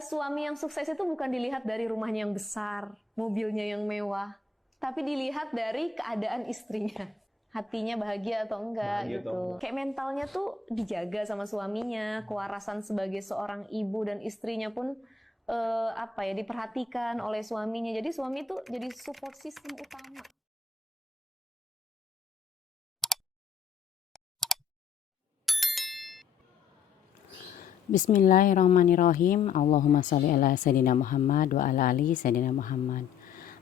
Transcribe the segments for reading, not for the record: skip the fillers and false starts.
Suami yang sukses itu bukan dilihat dari rumahnya yang besar, mobilnya yang mewah, tapi dilihat dari keadaan istrinya. Hatinya bahagia atau enggak Bahagia atau gitu. enggak. Kayak mentalnya tuh dijaga sama suaminya, kewarasan sebagai seorang ibu dan istrinya pun apa ya diperhatikan oleh suaminya. Jadi suami tuh jadi support system utama. Bismillahirrahmanirrahim. Allahumma sholli ala Sayyidina Muhammad wa ala ali Sayyidina Muhammad.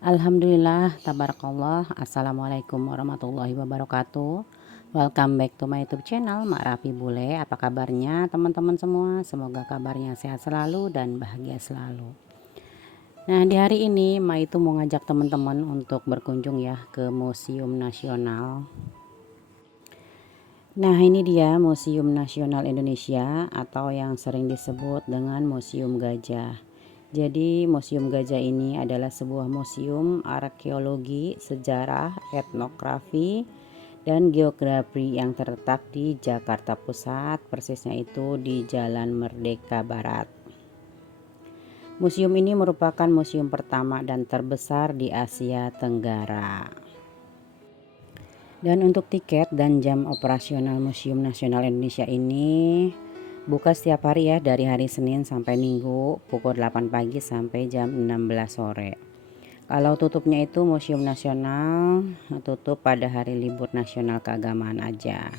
Alhamdulillah, tabarakallah. Assalamualaikum warahmatullahi wabarakatuh. Welcome back to my YouTube channel Mak Rafi Bule. Apa kabarnya teman-teman semua? Semoga kabarnya sehat selalu dan bahagia selalu. Nah, di hari ini Mak itu mau ngajak teman-teman untuk berkunjung ya ke Museum Nasional. Nah, ini dia Museum Nasional Indonesia atau yang sering disebut dengan Museum Gajah. Jadi, Museum Gajah ini adalah sebuah museum arkeologi, sejarah, etnografi, dan geografi yang terletak di Jakarta Pusat, persisnya itu di Jalan Merdeka Barat. Museum ini merupakan museum pertama dan terbesar di Asia Tenggara. Dan untuk tiket dan jam operasional Museum Nasional Indonesia ini buka setiap hari ya, dari hari Senin sampai Minggu pukul 8 pagi sampai jam 16 sore. Kalau tutupnya itu Museum Nasional tutup pada hari libur nasional keagamaan aja.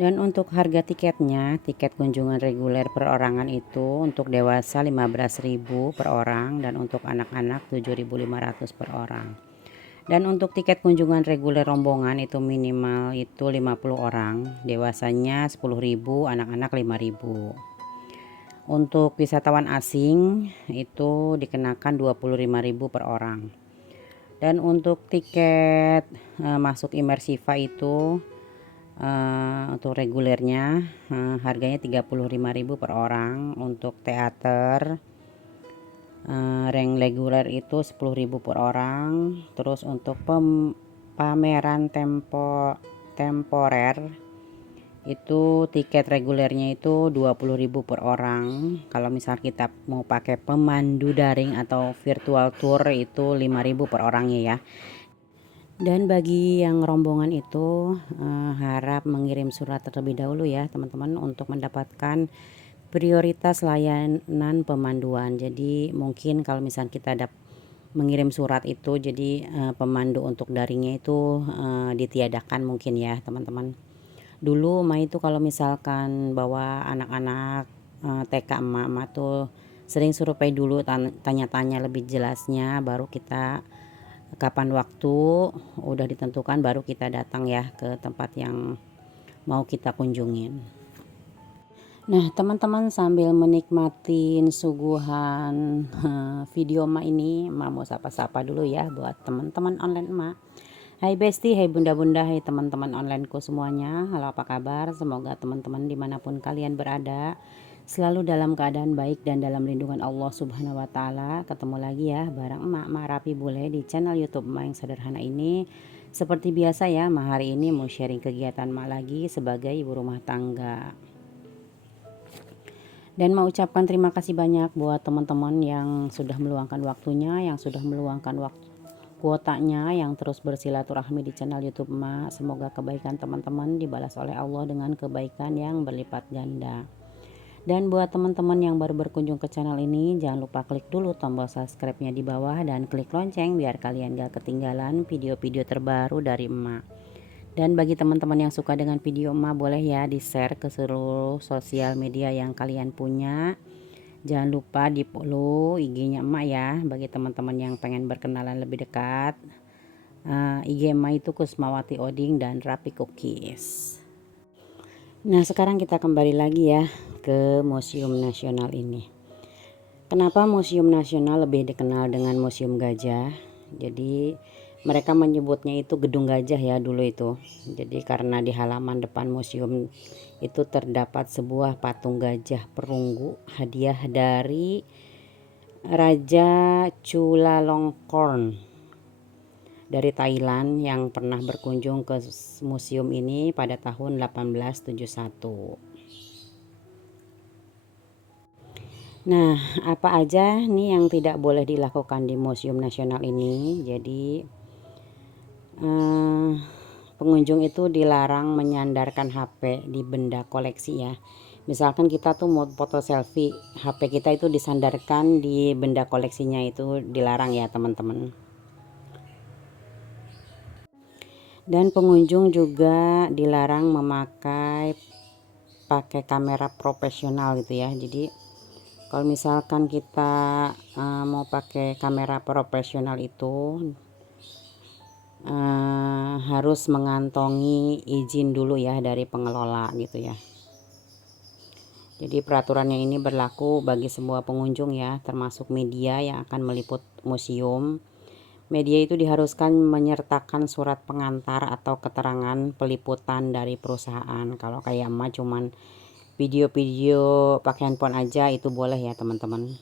Dan untuk harga tiketnya, tiket kunjungan reguler perorangan itu untuk dewasa 15.000 per orang dan untuk anak-anak 7.500 per orang. Dan untuk tiket kunjungan reguler rombongan itu minimal itu 50 orang, dewasanya 10.000, anak-anak 5.000. Untuk wisatawan asing itu dikenakan 25.000 per orang. Dan untuk tiket masuk imersiva itu untuk regulernya harganya 35.000 per orang. Untuk teater rank reguler itu 10.000 per orang. Terus untuk pameran temporer itu tiket regulernya itu 20.000 per orang. Kalau misal kita mau pakai pemandu daring atau virtual tour itu 5.000 per orangnya ya. Dan bagi yang rombongan itu harap mengirim surat terlebih dahulu ya teman-teman untuk mendapatkan prioritas layanan pemanduan. Jadi mungkin kalau misalnya kita mengirim surat itu, jadi pemandu untuk daringnya itu ditiadakan mungkin ya teman-teman. Dulu emak itu kalau misalkan bawa anak-anak TK emak tuh sering survei dulu, tanya-tanya lebih jelasnya, baru kita kapan waktu udah ditentukan baru kita datang ya ke tempat yang mau kita kunjungin. Nah, teman-teman sambil menikmatin suguhan video emak ini, emak mau sapa-sapa dulu ya buat teman-teman online emak. Hai Besti, hai bunda-bunda, hai teman-teman onlineku semuanya. Halo, apa kabar? Semoga teman-teman dimanapun kalian berada selalu dalam keadaan baik dan dalam lindungan Allah Subhanahu wa Ta'ala. Ketemu lagi ya bareng emak Rapi Bule di channel YouTube emak yang sederhana ini. Seperti biasa ya, emak hari ini mau sharing kegiatan emak lagi sebagai ibu rumah tangga. Dan mau ucapkan terima kasih banyak buat teman-teman yang sudah meluangkan waktunya, yang sudah meluangkan waktu kuotanya, yang terus bersilaturahmi di channel YouTube emak. Semoga kebaikan teman-teman dibalas oleh Allah dengan kebaikan yang berlipat ganda. Dan buat teman-teman yang baru berkunjung ke channel ini, jangan lupa klik dulu tombol subscribe-nya di bawah dan klik lonceng biar kalian gak ketinggalan video-video terbaru dari emak. Dan bagi teman-teman yang suka dengan video emak, boleh ya di share ke seluruh sosial media yang kalian punya. Jangan lupa di follow IG-nya emak ya, bagi teman-teman yang pengen berkenalan lebih dekat. IG emak itu Kusmawati Oding dan Rapi Cookies. Nah, sekarang kita kembali lagi ya ke Museum Nasional ini. Kenapa Museum Nasional lebih dikenal dengan Museum Gajah? Jadi mereka menyebutnya itu Gedung Gajah ya dulu itu. Jadi karena di halaman depan museum itu terdapat sebuah patung gajah perunggu hadiah dari Raja Chulalongkorn dari Thailand yang pernah berkunjung ke museum ini pada tahun 1871. Nah, apa aja nih yang tidak boleh dilakukan di Museum Nasional ini? Jadi, eh, pengunjung itu dilarang menyandarkan HP di benda koleksi ya. Misalkan kita tuh mau foto selfie, HP kita itu disandarkan di benda koleksinya, itu dilarang ya teman-teman. Dan pengunjung juga dilarang pakai kamera profesional gitu ya. Jadi kalau misalkan kita mau pakai kamera profesional itu harus mengantongi izin dulu ya dari pengelola gitu ya. Jadi peraturannya ini berlaku bagi semua pengunjung ya, termasuk media yang akan meliput museum. Media itu diharuskan menyertakan surat pengantar atau keterangan peliputan dari perusahaan. Kalau kayak emak cuman video-video pakai handphone aja itu boleh ya teman-teman.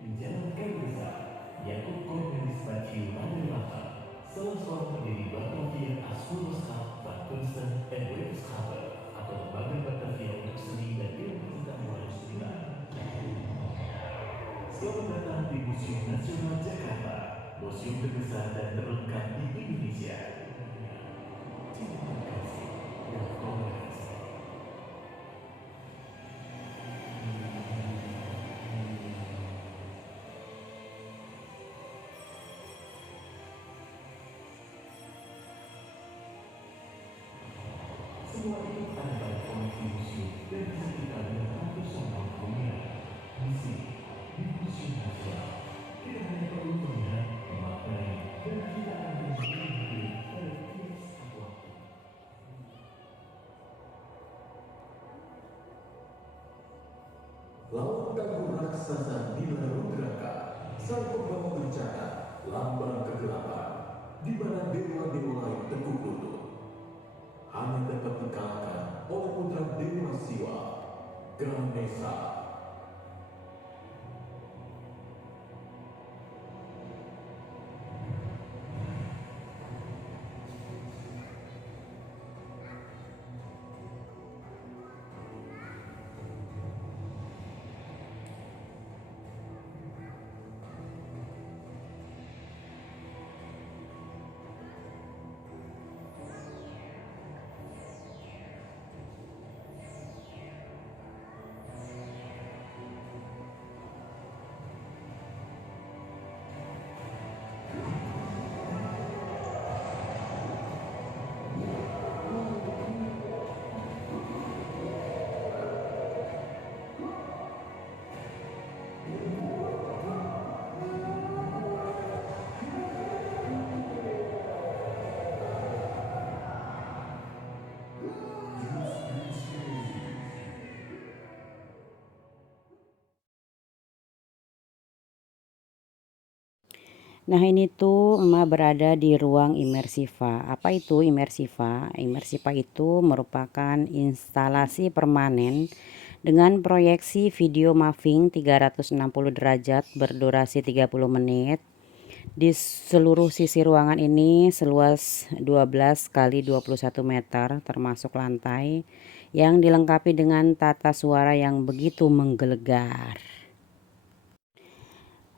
Di Jalan Kayu Besar, Yakub Cornelis Paciu Nadirlambang, salah seorang pendiri Batavian Astronoschap van Kunsten en Wetenschappen atau Lembaga Batavia untuk Seni dan Ilmu Pengetahuan Sunda. Selamat datang di Museum Nasional Jakarta, museum terbesar dan terlengkap di Indonesia. Terima kasih dan toleransi. Semua itu ada pada koleksi museum dan bisa kita lihat ratusan tahun kemudian. Di sini, di Museum Nasional, kita hanya perlu melihat, memaknai, dan kita akan menjadi pada tiap saat waktu. Laut Tangguh Raksasa Nila Rudraka, sang pembawa bencana, lambang kegelapan, di mana dewa-dewa lain tekuk lutut, hanya dapat dikalahkan oleh putra dewa Siwa, Ganesha. Nah ini tuh emak berada di ruang imersiva. Apa itu imersiva? Imersiva itu merupakan instalasi permanen dengan proyeksi video mapping 360 derajat berdurasi 30 menit. Di seluruh sisi ruangan ini seluas 12 kali 21 meter termasuk lantai yang dilengkapi dengan tata suara yang begitu menggelegar.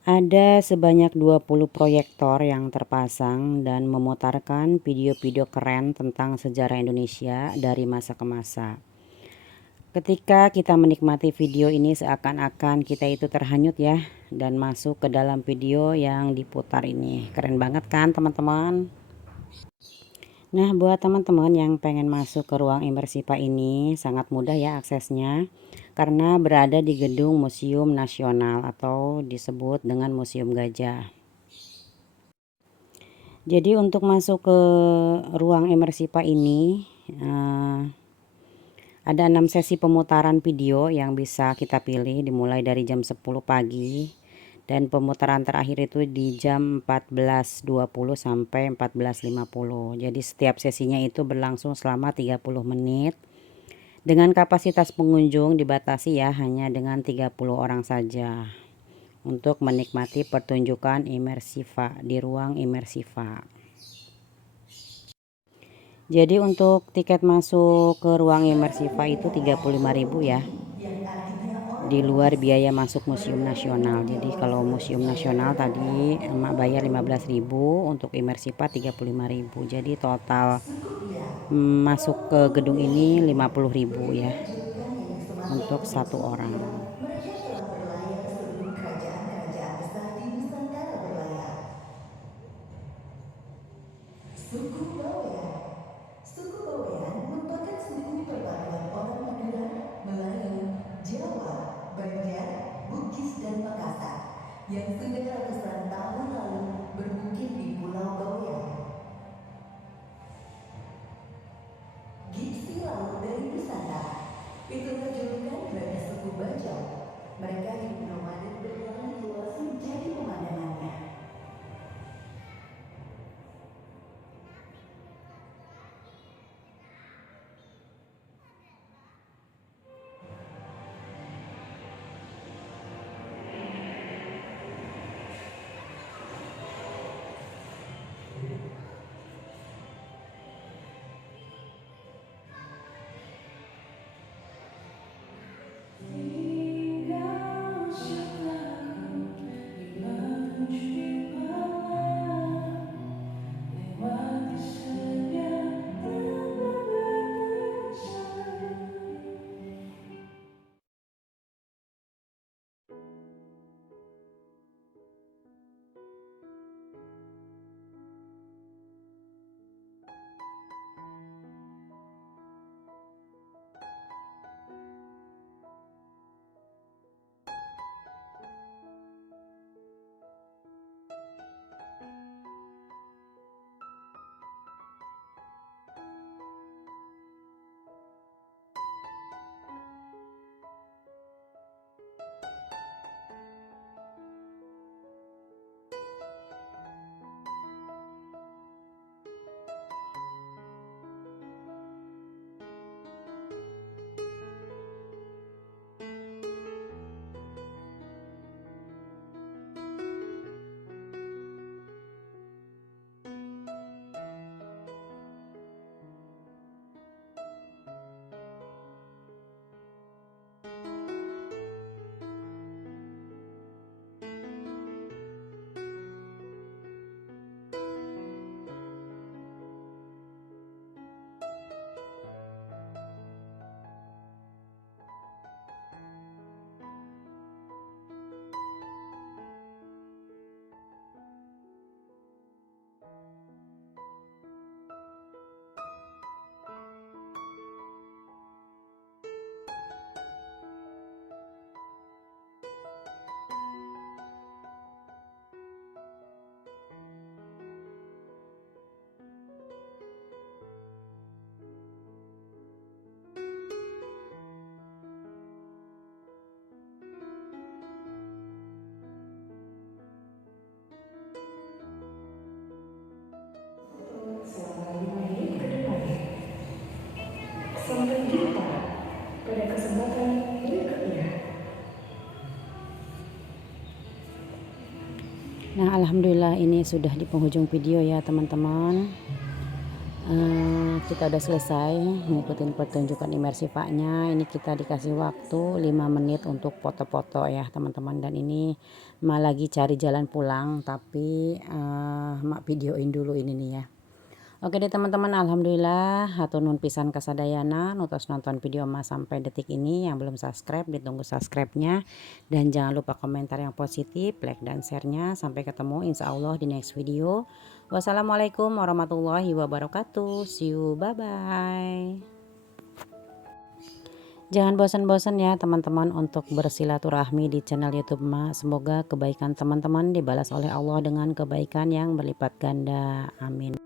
Ada sebanyak 20 proyektor yang terpasang dan memutarkan video-video keren tentang sejarah Indonesia dari masa ke masa. Ketika kita menikmati video ini seakan-akan kita itu terhanyut ya dan masuk ke dalam video yang diputar ini. Keren banget kan teman-teman? Nah, buat teman-teman yang pengen masuk ke ruang Immersiva ini sangat mudah ya aksesnya, karena berada di gedung Museum Nasional atau disebut dengan Museum Gajah. Jadi untuk masuk ke ruang Immersiva ini ada 6 sesi pemutaran video yang bisa kita pilih, dimulai dari jam 10 pagi. Dan pemutaran terakhir itu di jam 14.20 sampai 14.50. Jadi setiap sesinya itu berlangsung selama 30 menit. Dengan kapasitas pengunjung dibatasi ya, hanya dengan 30 orang saja. Untuk menikmati pertunjukan Immersiva di ruang Immersiva. Jadi untuk tiket masuk ke ruang Immersiva itu 35.000 ya. Di luar biaya masuk Museum Nasional. Jadi kalau Museum Nasional tadi emak bayar 15.000, untuk Immersiva 35.000. Jadi total masuk ke gedung ini 50.000 ya untuk satu orang. Mereka telah berlayar sebelum kerajaan-kerajaan besar di Nusantara berlayar. Suku Bawean. Suku Bawean merupakan suku perpaduan orang Madura, Melayu, Jawa, Banjar, Bugis, dan Makassar yang sudah ratusan tahun lalu bermukim di Pulau Bawean. Gipsi Laut dari Nusantara. Itulah julukan bagi suku Bajau. Mereka hidup nomaden berjalan luas menjadi pemandangannya. Sampai jumpa pada kesempatan berikutnya. Nah, alhamdulillah ini sudah di penghujung video ya teman-teman. Kita udah selesai ngikutin pertunjukan Immersivanya. Ini kita dikasih waktu 5 menit untuk foto-foto ya teman-teman. Dan ini mak lagi cari jalan pulang, tapi mak videoin dulu ini nih ya. Oke deh teman-teman, alhamdulillah hatur nuhun pisan kasadayana nutos nonton video mas sampai detik ini. Yang belum subscribe ditunggu subscribe-nya, dan jangan lupa komentar yang positif, like dan share-nya. Sampai ketemu insya Allah di next video. Wassalamualaikum warahmatullahi wabarakatuh. See you, bye-bye. Jangan bosan-bosan ya teman-teman untuk bersilaturahmi di channel YouTube Ma. Semoga kebaikan teman-teman dibalas oleh Allah dengan kebaikan yang berlipat ganda. Amin.